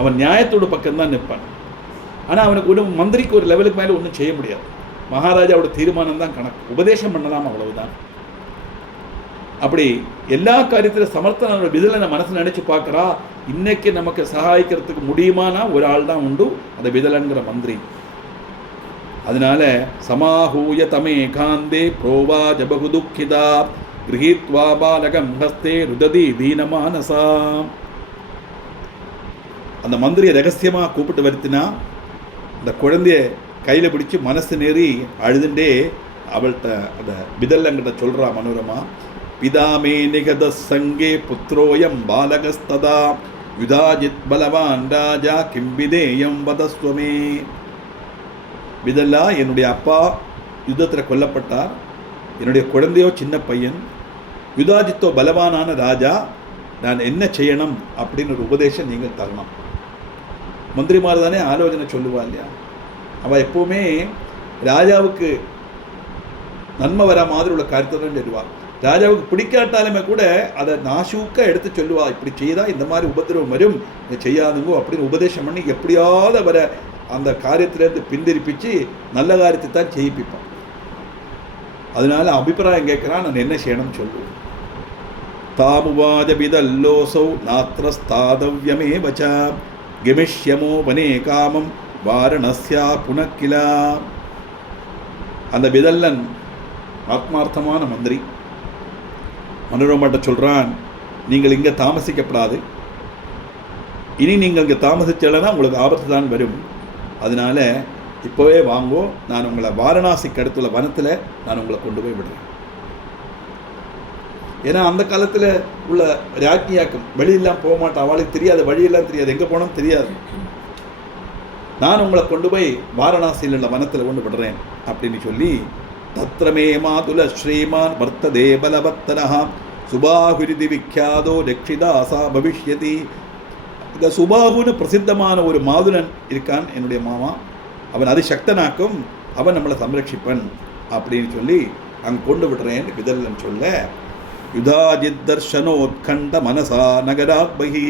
அவன் நியாயத்தோட பக்கம்தான் நிற்பான். ஆனால் அவனுக்கு ஒரு மந்திரிக்கு ஒரு லெவலுக்கு மேலே ஒன்றும் செய்ய முடியாது. மகாராஜாவோட தீர்மானம் தான் கணக்கு, உபதேசம் பண்ணலாம், அவ்வளவுதான். அப்படி எல்லா காரியத்திலும் சமர்த்தனோட விதலனை மனசு நினைச்சு பார்க்குறா. இன்னைக்கு நமக்கு சகாயிக்கிறதுக்கு முடியுமானா ஒரு ஆள் தான் உண்டு, அந்த விதலன்கிற மந்திரி. அதனால சமாஹூய தமே காந்தே புரோவா ஜபகு துக்கிதா கிரஹீத்வா பாலகம் ஹஸ்தே ருததி தீனமானசா. அந்த மந்திரியை ரகசியமாக கூப்பிட்டு வருத்தினா அந்த குழந்தைய கையில் பிடிச்சி மனசு நேறி அழுதுண்டே அவள்கிட்ட அந்த விதல்லங்கிட்ட சொல்கிறா மனோரமா. பிதாமே நிகத சங்கே புத்திரோயம் பாலகஸ்ததா யுதாஜித் பலவான் ராஜா கிம்பிதேயம் வதஸ்வமே. விதல்லா, என்னுடைய அப்பா யுத்தத்தில் கொல்லப்பட்டார், என்னுடைய குழந்தையோ சின்ன பையன், யுதாஜித்தோ பலவானான ராஜா, நான் என்ன செய்யணும் அப்படின்னு ஒரு உபதேசம் நீங்கள் தரணும். மந்திரிமார் தானே ஆலோசனை சொல்லுவா இல்லையா? அவள் எப்போவுமே ராஜாவுக்கு நன்மை வர மாதிரி உள்ள காரியத்தை தான் சொல்லுவாள். ராஜாவுக்கு பிடிக்காட்டாலுமே கூட அதை நாசூக்க எடுத்து சொல்லுவா, இப்படி செய்தா இந்த மாதிரி உபத்திரவம் வரும், இதை செய்யாதுங்கோ அப்படின்னு உபதேசம் பண்ணி எப்படியாவது அவரை அந்த காரியத்திலேருந்து பின்திரிப்பிச்சு நல்ல காரியத்தை தான் செய்யிப்பான். அதனால அபிப்பிராயம் கேட்குறான், நான் என்ன செய்யணும்னு சொல்லுவேன். தாமுவாஜ விதல்லோசௌ நாத்ரஸ்தாதவ்யமே வச்சா கமிஷ்யமோ வனே காமம் வாரணஸ்யா புனக்கிலா. அந்த விதல்லன் ஆத்மார்த்தமான மந்திரி மனோரமாட்ட சொல்கிறான், நீங்கள் இங்கே தாமசிக்கப்படாது, இனி நீங்கள் இங்கே தாமசிச்சலன்னா உங்களுக்கு ஆபத்து தான் வரும். அதனால இப்போவே வாங்கோ, நான் உங்களை வாரணாசிக்கு அடுத்துள்ள வனத்தில் நான் உங்களை கொண்டு போய் விடுறேன். ஏன்னா அந்த காலத்தில் உள்ள ராஜ்ஞியாக்கும் வெளியெல்லாம் போக மாட்டான், அவளுக்கு தெரியாது, வழியெல்லாம் தெரியாது, எங்கே போனோம் தெரியாது. நான் உங்களை கொண்டு போய் வாரணாசியில் உள்ள வனத்தில் கொண்டு விடுறேன் அப்படின்னு சொல்லி தத்ரமே மாதுல ஸ்ரீமான் வர்த்ததே பலவத்தனஹா சுபாகுரிதி விக்யாதோ ரக்ஷிதாசா பவிஷ்யதி. இந்த சுபாகுன்னு பிரசித்தமான ஒரு மாதுலன் இருக்கான், என்னுடைய மாமா, அவன் அதிசக்தனாக்கும், அவன் நம்மளை சம்ரட்சிப்பன் அப்படின்னு சொல்லி அங்கே கொண்டு விடுறேன்னு விதல்லன் சொல்ல, யுதாஜித் தர்ஷனோத்கண்ட மனசா நகராத் பகி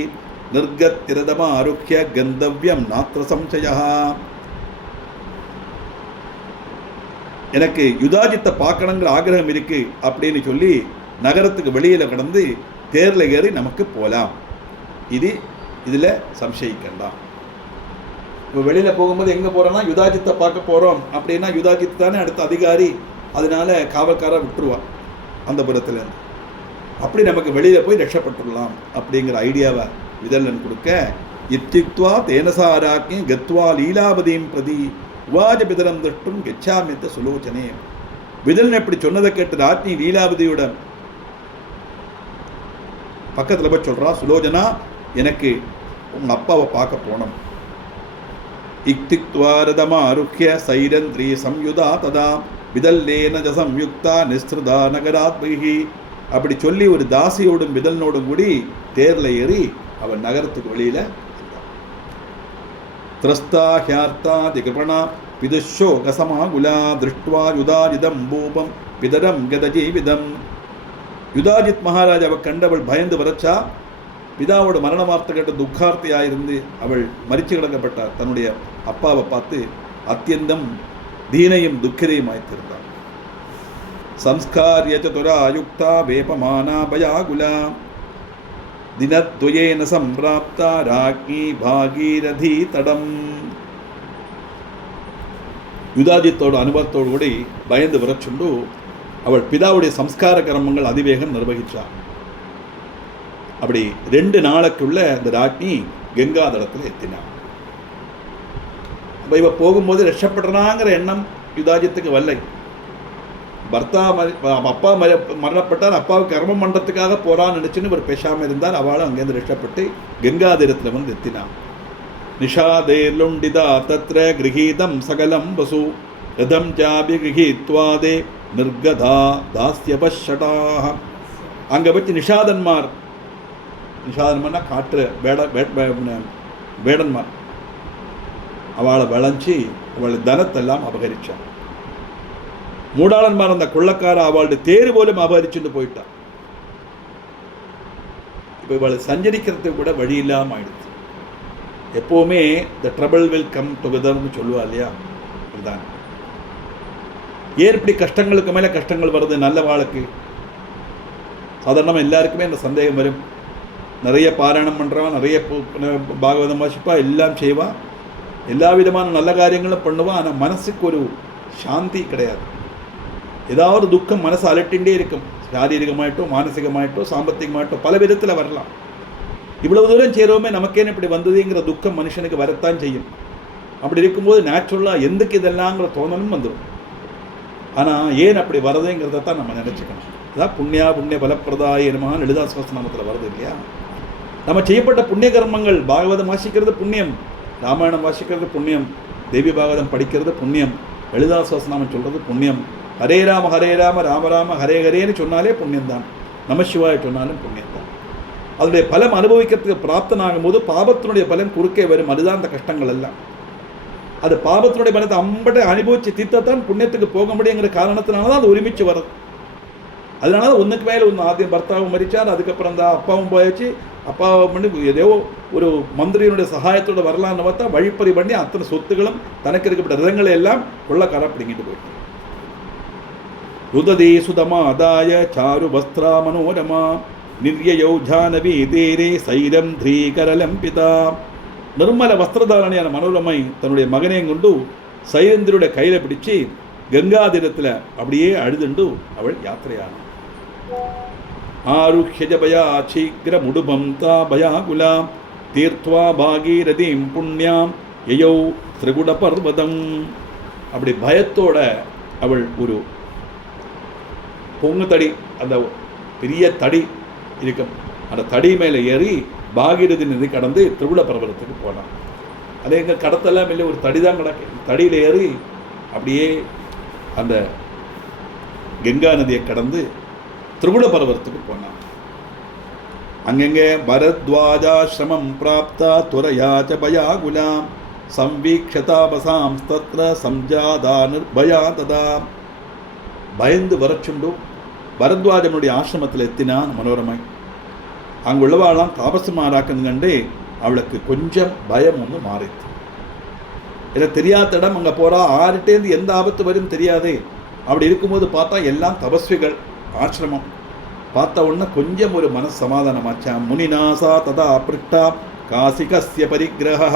நிர்கத்திரதமா ஆருக்கிய கந்தவ்யம் நாத்திர சம்சயா. எனக்கு யுதாஜித்தை பார்க்கணுங்கிற ஆகிரகம் இருக்கு அப்படின்னு சொல்லி நகரத்துக்கு வெளியில் கடந்து தேரில் ஏறி நமக்கு போகலாம். இதில் சம்சயிக்கண்டாம். இப்போ வெளியில் போகும்போது எங்கே போகிறோன்னா யுதாஜித்தை பார்க்க போகிறோம் அப்படின்னா யுதாஜித் தானே அடுத்த அதிகாரி, அதனால காவல்காரா விட்டுருவான் அந்த புறத்துலேருந்து. அப்படி நமக்கு வெளியில் போய் ரட்சப்பட்டுடலாம் அப்படிங்கிற ஐடியாவை விதலன் கொடுக்க, இத்தியுக்த்வா தேனசாராக்கி கத்வா லீலாவதியும் பிரதி உவாஜ பிதரம் திருஷ்டும் கச்சாமித்த சுலோச்சனே. விதலன் எப்படி சொன்னதை கேட்டு ராஜ்னி லீலாவதியோட பக்கத்தில் போய் சொல்கிறா, சுலோச்சனா எனக்கு உங்கள் அப்பாவை பார்க்க போனோம். இக்திக்த்வா ரதமாருஹ்ய சைரந்திரி சம்யுதா ததா விதல்லேன ஜ சம்யுக்தா நிஸ்ருதா நகராத்மிகி. அப்படி சொல்லி ஒரு தாசியோடும் விதலனோடும் கூடி தேரில் ஏறி அவன் நகரத்துக்கு வெளியில் திரஸ்தா ஹியார்த்தா திகிருபணா பிதுஷோ கசமாகுலா திருஷ்டுவா யுதாஜிதம் பூபம் பிதரம் கதஜீவிதம். யுதாஜித் மகாராஜாவை கண்டவள் பயந்து வரச்சா. பிதாவோட மரண வார்த்தை கேட்ட துக்கார்த்தியாயிருந்து அவள் மரிச்சு கிடக்கப்பட்ட தன்னுடைய அப்பாவை பார்த்து அத்தியந்தம் தீனையும் துக்கிரையும் ஆய்த்திருந்தாள். சம்ஸ்காரிய சதுராயுக்தா வேபமானா பயாகுலா தினத்வயேன சம்பிராப்தா ராஜ்ஞி பாகீரதி தடம். யுதாஜித்தோட அனுபவத்தோடு கூட பயந்து வரச்சுண்டு அவள் பிதாவுடைய சம்ஸ்கார கர்மங்கள் அதிவேகம் நிர்வகிச்சாள். அப்படி 2 நாளுக்குள்ள இந்த ராஜ்ஞி கங்காதளத்தில் எத்தினாள். அப்போ இவ போகும்போது ரஷப்படுறாங்கிற எண்ணம் யுதாஜித்துக்கு வரலை. பர்த்தா அப்பா மரணப்பட்டார், அப்பாவுக்கு கர்மம் பண்ணுறதுக்காக போகிறான்னு நினச்சின்னு இவர் பேசாமல் இருந்தார். அவளும் அங்கேருந்து ரஷப்பட்டு கங்காதீரத்தில் வந்து எத்தினான். நிஷாதேர்லுண்டிதா தத்ர கிரகீதம் சகலம் வசு ரதம் சாபி கிரகீத்வாதே நிர்கதா தாஸ்யபஷடாக. அங்கே வச்சு நிஷாதன்மார்னா காற்று வேடன்மார் அவளை வளைஞ்சி அவளை தனத்தெல்லாம் அபகரிச்சான். மூடாளன்மார் அந்த கொள்ளக்கார அவளுடைய தேர் போலும் அபகரிச்சுட்டு போயிட்டான். இப்போ இவளை சஞ்சரிக்கிறதுக்கு கூட வழி இல்லாமல் ஆயிடுச்சு. எப்போவுமே த ட்ரபிள் வில் கம் டுகெதர்னு சொல்லுவா இல்லையா, அதுதான். ஏன் இப்படி கஷ்டங்களுக்கு மேலே கஷ்டங்கள் வருது நல்ல வாழ்க்கை? சாதாரணமாக எல்லாருக்குமே அந்த சந்தேகம் வரும். நிறைய பாராயணம் பண்ணுறான், நிறைய பாகவதம் வாசிப்பா, எல்லாம் செய்வான், எல்லா விதமான நல்ல காரியங்களும் பண்ணுவான். ஆனால் மனசுக்கு ஒரு சாந்தி கிடையாது. ஏதாவது துக்கம் மனசு அலட்டிகிட்டே இருக்கும். சாரீரிகமாயிட்டோ மானசிகமாயிட்டோ சாம்பத்திகமாயிட்டோ பல விதத்தில் வரலாம். இவ்வளவு தூரம் சேரவுமே நமக்கேன்னு இப்படி வந்ததுங்கிற துக்கம் மனுஷனுக்கு வரத்தான் செய்யும். அப்படி இருக்கும்போது நேச்சுரலாக எந்துக்கு இதெல்லாங்கிற தோணலும் வந்துடும். ஆனால் ஏன் அப்படி வரதுங்கிறத தான் நம்ம நினச்சிக்கணும். அதான் புண்ணிய பலப்பிரதாய நமஹ லலிதா சஹஸ்ரநாமத்தில் வருது இல்லையா. நம்ம செய்யப்பட்ட புண்ணிய கர்மங்கள், பாகவதம் வாசிக்கிறது புண்ணியம், ராமாயணம் வாசிக்கிறது புண்ணியம், தேவி பாகவதம் படிக்கிறது புண்ணியம், லலிதா சஹஸ்ரநாமம் சொல்கிறது புண்ணியம், ஹரே ராம ராம ராம ஹரே ஹரேன்னு சொன்னாலே புண்ணியம்தான், நமசிவாய சொன்னாலும் புண்ணியம்தான். அதனுடைய பலம் அனுபவிக்கிறதுக்கு பிராப்தனாகும் போது பாபத்தினுடைய பலன் குறுக்கே வரும். அதுதான் அந்த கஷ்டங்கள் எல்லாம். அது பாபத்தினுடைய பலத்தை அம்பட்டை அனுபவிச்சு தீர்த்தான் புண்ணியத்துக்கு போக முடியுங்கிற காரணத்தினால தான் அது ஒருமிச்சு வருது. அதனால ஒன்றுக்கு மேலே ஒன்று ஆദ്യം பர்த்தாவும் மரிச்சார், அதுக்கப்புறம் தான் அப்பாவும் போயாச்சு. அப்பாவை பண்ணி ஏதோ ஒரு மந்திரியினுடைய சகாயத்தோடு வரலான்னு பார்த்தா வழிப்பறி பண்ணி அத்தனை சொத்துகளும் தனக்கு இருக்கப்பட்ட ரதங்களை எல்லாம் கொள்ளக்காரா பிடிங்கிட்டு போயிட்டு. ருததி சுதமாதாய சாரு வஸ்திரா மனோரமா நிர்யயௌ ஜானவி தேரே சைரம் த்ரீகரலம் பிதா. நிர்மல வஸ்திரதாரணியான மனோரமை தன்னுடைய மகனையும் கொண்டு சைரந்திரியுடைய கையில் பிடிச்சி கங்காதீரத்தில் அப்படியே அழுதுண்டு அவள் யாத்திரையானாள். ஆருஹ்யஜபயா சீக்கிர முடுபம் தா பயாகுலாம் தீர்த்வா பாகீரதீம் புண்ணியாம் யயௌ திரிகுட பர்வதம். அப்படி பயத்தோட அவள் ஒரு பொங்கு தடி, அந்த பெரிய தடி இருக்கும், அந்த தடி மேலே ஏறி பாகீரதி நதி கடந்து திரிகுட பர்வதத்துக்கு போனான். அது எங்கள் கடத்தெல்லாம் இல்லை, ஒரு தடி தான் கிடக்கு. தடியில் ஏறி அப்படியே அந்த கங்கா நதியை கடந்து திரிகுட பர்வதத்துக்கு போனான். அங்கங்கே பரத்வாஜாசிரமம் பிராப்தா துரையாச்ச பயாகுலாம் சம்வீக்ஷதாபசாம் தத்ர சம்ஜாதா நிர்பயா ததா. பயந்து வரச்சுண்டு பரத்வாஜனுடைய ஆசிரமத்தில் எத்தினான் மனோரமை. அங்குள்ளவாளாம் தாபசமாராக்குன்னு கண்டு அவளுக்கு கொஞ்சம் பயம் ஒன்று மாறித்து. இதை தெரியாத இடம், அங்கே போகிறா, ஆறுட்டேருந்து எந்த ஆபத்து வரும் தெரியாதே. அப்படி இருக்கும்போது பார்த்தா எல்லாம் தபஸ்விகள் ஆசிரமம். பார்த்த உடனே கொஞ்சம் ஒரு மனசு சமாதானமாச்சான். முனிநாசா ததா பிருஷ்டா காசிகஸ்ய பரிகிரஹ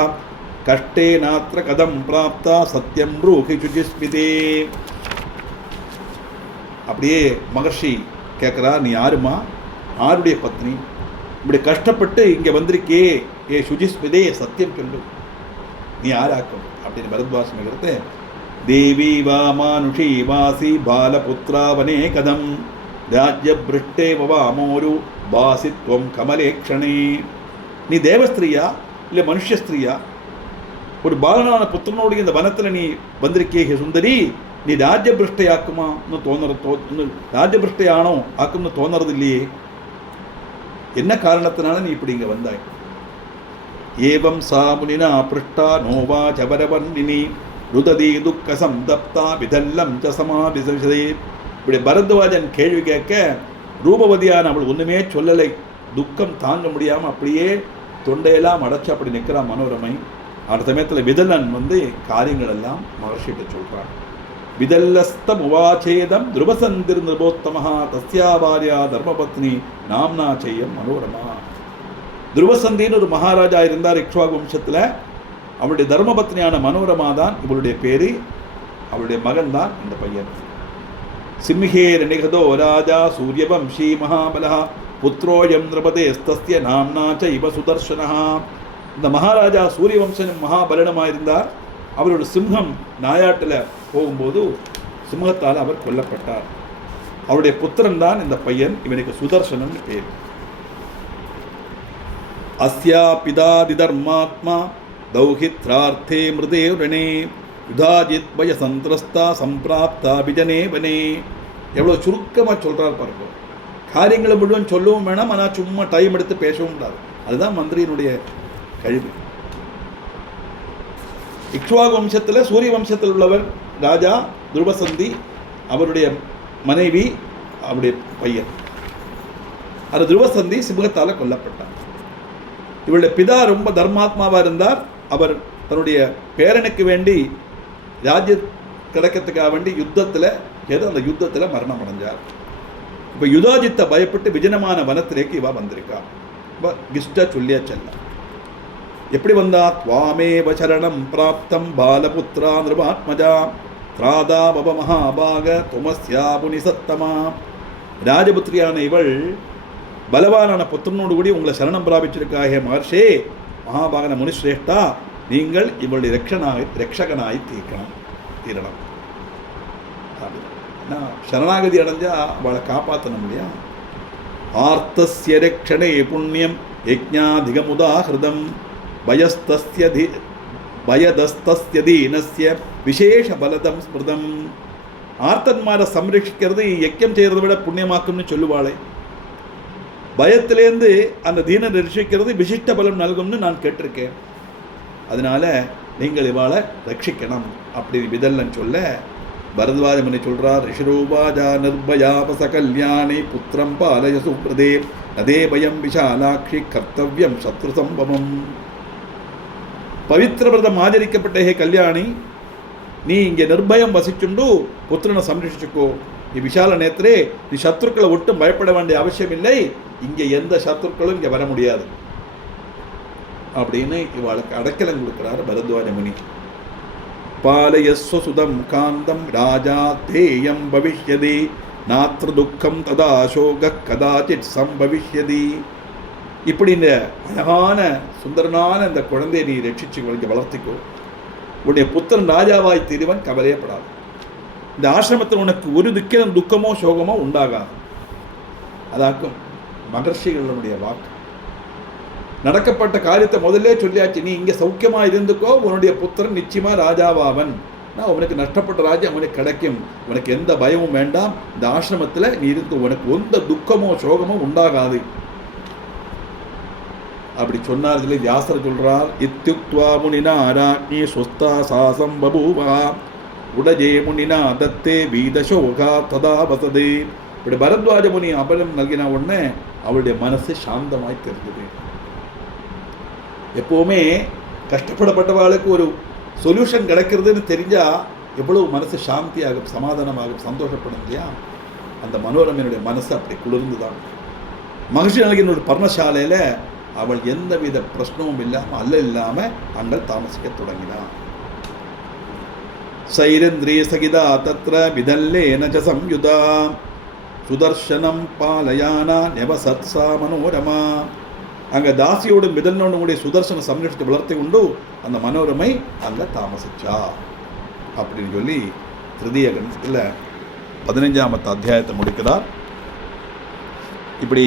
கஷ்டே நாத்திர கதம் பிராப்தா சத்யம் ப்ரூஹி சுஜிஸ்மிதே. அப்படியே மகர்ஷி கேட்குறா, நீ யாருமா, யாருடைய பத்னி, இப்படி கஷ்டப்பட்டு இங்கே வந்திருக்கே, ஏ சுஜிஸ்மிதே சத்தியம் சொல்லு, நீ யாராக்கும் அப்படின்னு பரத்வாஜன் கேட்குறது. தேவி வா மானுஷி வாசி பாலபுத்திராவனே கதம் ராஜ்ய பிருஷ்டே வாமோரு பாசித்வம் கமலேக்ஷணே. நீ தேவஸ்திரியா இல்லை மனுஷஸ்திரியா? ஒரு பாலனான புத்திரனோடு இந்த வனத்தில் நீ வந்திருக்கே ஹே சுந்தரி, நீ ராஜ்யபிருஷ்டையாக்குமான்னு ராஜ்யபிருஷ்டையானோ ஆக்கும்னு தோணுறது இல்லையே, என்ன காரணத்தினால நீ இப்படி இங்கே வந்தாய்? ஏவம் சா முனினா பிருஷ்டா நோவா சபரவர்ணினி ருததி துக்க சம்தப்தா விதல்லம் ச சமாபிசதே. இப்படி பரத்வாஜன் கேள்வி கேட்க ரூபவதியான அவள் ஒன்றுமே சொல்லலை. துக்கம் தாங்க முடியாமல் அப்படியே தொண்டையெல்லாம் அடைச்சு அப்படி நிற்கிறான் மனோரமை. அடுத்த சமயத்தில் விதலன் காரியங்கள் எல்லாம் மகர்ஷிட்ட சொல்கிறான். விதல்லஸ்தம் உவாச்சேதம் துருவசந்திர் நிருபோத்தமஹா தஸ்யாபாரியா தர்மபத்னி நாம்னா செய்யம் மனோரமா. துருவசந்தின்னு ஒரு மகாராஜா இருந்தார் இக்ஷ்வாகு வம்சத்தில். அவருடைய தர்மபத்னியான மனோரமா தான் இவளுடைய பேரு. அவளுடைய மகன் தான் இந்த பையன். சிம்ஹேர் நிகதோ ராஜா சூரியவம்ஷி மகாபலஹா புத்ரோயம் நிருபதேஸ்தஸ்ய நாம்னா சைவ சுதர்சனஹா. இந்த மகாராஜா சூரியவம்சனும் மகாபலனுமாயிருந்தார். அவரோட சிம்ஹம் நாயாட்டில் போகும்போது சிம்ஹத்தால் அவர் கொல்லப்பட்டார். அவருடைய புத்திரன் தான் இந்த பையன். இவனுக்கு சுதர்சனன் பேர். அஸ்யா பிதாதி தர்மாத்மா தௌஹித்ரார்த்தே மிருதே ரணே யுதாஜித் வயசந்திரஸ்தா சம்பிராப்தா பிஜனே வனே. எவ்வளோ சுருக்கமாக சொல்கிறார் பாருங்க. காரியங்களை முழுவதும் சொல்லவும் வேணாம், ஆனால் சும்மா டைம் எடுத்து பேசவும் கூடாது. அதுதான் மந்திரியினுடைய கழிவு. இக்ஷ்வாகு வம்சத்தில் சூரிய வம்சத்தில் உள்ளவர் ராஜா துருவசந்தி, அவருடைய மனைவி, அவருடைய பையன். அது துருவசந்தி சிம்ஹத்தால் கொல்லப்பட்டார். இவருடைய பிதா ரொம்ப தர்மாத்மாவாக இருந்தார். அவர் தன்னுடைய பேரனுக்கு வேண்டி ராஜ்ய கிடைக்கிறதுக்காக வேண்டி யுத்தத்தில் அந்த யுத்தத்தில் மரணம் அடைஞ்சார். இப்போ யுதாஜித்தை பயப்பட்டு விஜனமான வனத்திலேக்கு இவா வந்திருக்கா. இப்போ கிஷ்ட சொல்லியா செல்ல எப்படி வந்தா? துவாமேவ சரணம் பிராப்தம் பாலபுத்ரா நிருபாத்மஜா திராதா பவ மகாபாக துமஸ்யா புனிசத்தமா. ராஜபுத்திரியான இவள் பலவானான புத்திரனோடு கூடி உங்களை சரணம் பிராபிச்சிருக்காக மகர்ஷே, மகாபாகன முனிஸ்ரேஷ்டா, நீங்கள் இவளுடைய ரட்சகனாய் தீரணும். சரணாகதி அடைஞ்சா அவளை காப்பாற்றணும் இல்லையா? ஆர்த்தஸ்ய ரக்ஷணே புண்ணியம் யஜ்ஞாதிகமுதாஹிருதம் பயதஸ்தஸ்ய தீனஸ்ய விசேஷ பலதம் ஸ்மிருதம். ஆர்த்தன்மாரை சம்ரட்சிக்கிறது யஜ்ஞம் செய்கிறத விட புண்ணியமாக்கும்னு சொல்லுவாளே. பயத்திலேருந்து அந்த தீனை ரட்சிக்கிறது விசிஷ்ட பலம் நல்கும்னு நான் கேட்டிருக்கேன். அதனால நீங்கள் இவாளை ரட்சிக்கணும் அப்படி விதல்லன் சொல்ல பரத்வாஜ முனி சொல்றார். ரிஷிரூபாஜா நிர்பயாபச கல்யாணி புத்திரம் பாலய சுப்ரதே அதே பயம் விஷாலாட்சி கர்த்தவியம் சத்ரு சம்பவம். பவித்திர விரதம் ஆச்சரிக்கப்பட்ட ஹே கல்யாணி, நீ இங்கே நிர்பயம் வசிச்சுண்டு புத்திரனை சம்ரட்சிச்சுக்கோ. நீ விஷால நேத்திரே, நீ சத்ருக்களை ஒட்டும் பயப்பட வேண்டிய அவசியம் இல்லை. இங்கே எந்த சத்ருக்களும் இங்கே வர முடியாது அப்படின்னு இவளுக்கு அடைக்கலம் கொடுக்கிறார் பரத்வாஜ முனி. பாலயஸ்வ சுதம் காந்தம் ராஜா தேயம் பவிஷ்யதி நாத்ர துக்கம் ததா அசோக கதாச்சித் சம்பவிஷ்யதி. இப்படி இந்த அழகான சுந்தரனான இந்த குழந்தையை நீ ரட்சிச்சு இங்கே வளர்த்திக்கோ. உன்னுடைய புத்திரன் ராஜாவாய் தீருவன், கவலையப்படாது. இந்த ஆசிரமத்தில் உனக்கு ஒரு துக்கமோ சோகமோ உண்டாகாது. அதாக்கும் மகர்ஷிகளுடைய வாக்கு. நடக்கப்பட்ட காரியத்தை முதல்ல சொல்லியாச்சு. நீ இங்கே சௌக்கியமாக இருந்துக்கோ, உன்னுடைய புத்திரன் நிச்சயமா ராஜாவாவன். நான் உனக்கு நஷ்டப்பட்ட ராஜ்யம் உனக்கு கிடைக்கும். உனக்கு எந்த பயமும் வேண்டாம். இந்த ஆசிரமத்தில் நீ இருந்து உனக்கு எந்த துக்கமோ சோகமோ உண்டாகாது அப்படி சொன்னார். வியாசர் சொல்றார். இத்யுக்த்வா முனினா ராஜ்ஞி ஸ்வஸ்தா சாசம் பபூவா உடஜே முனினா தத்தே வீதசோகா ததா வசதே. இப்படி பரத்வாஜ முனி அபலம் நல்கின உடனே அவளுடைய மனசு சாந்தமாய் தெரிஞ்சது. எப்போவுமே கஷ்டப்படப்பட்டவாளுக்கு ஒரு சொல்யூஷன் கிடைக்கிறதுன்னு தெரிஞ்சால் எவ்வளவு மனசு சாந்தியாகும், சமாதானமாகும், சந்தோஷப்படும் இல்லையா? அந்த மனோரமையினுடைய மனசு அப்படி குளிர்ந்துதான். மகிழ்ச்சி நல்கினுடைய பர்ணசாலையில் அவள் எந்தவித பிரச்சனவும் இல்லாமல் இல்லாமல் அங்கே தாமசிக்க தொடங்கினான். சைரந்திரிய சகிதா தத்ர விதல்லேன ச சம்யுதா சுதர்சனம் பாலயானா நெவசத்சா மனோரமா. அங்கே தாசியோடும் மிதல்னோடும் கூடிய சுதர்சன சம்ரட்சித்து வளர்த்தை உண்டு அந்த மனோரமை அங்கே தாமசிச்சா அப்படின்னு சொல்லி திருதிய கணத்தில் 15வது அத்தியாயத்தை முடிக்கிறார். இப்படி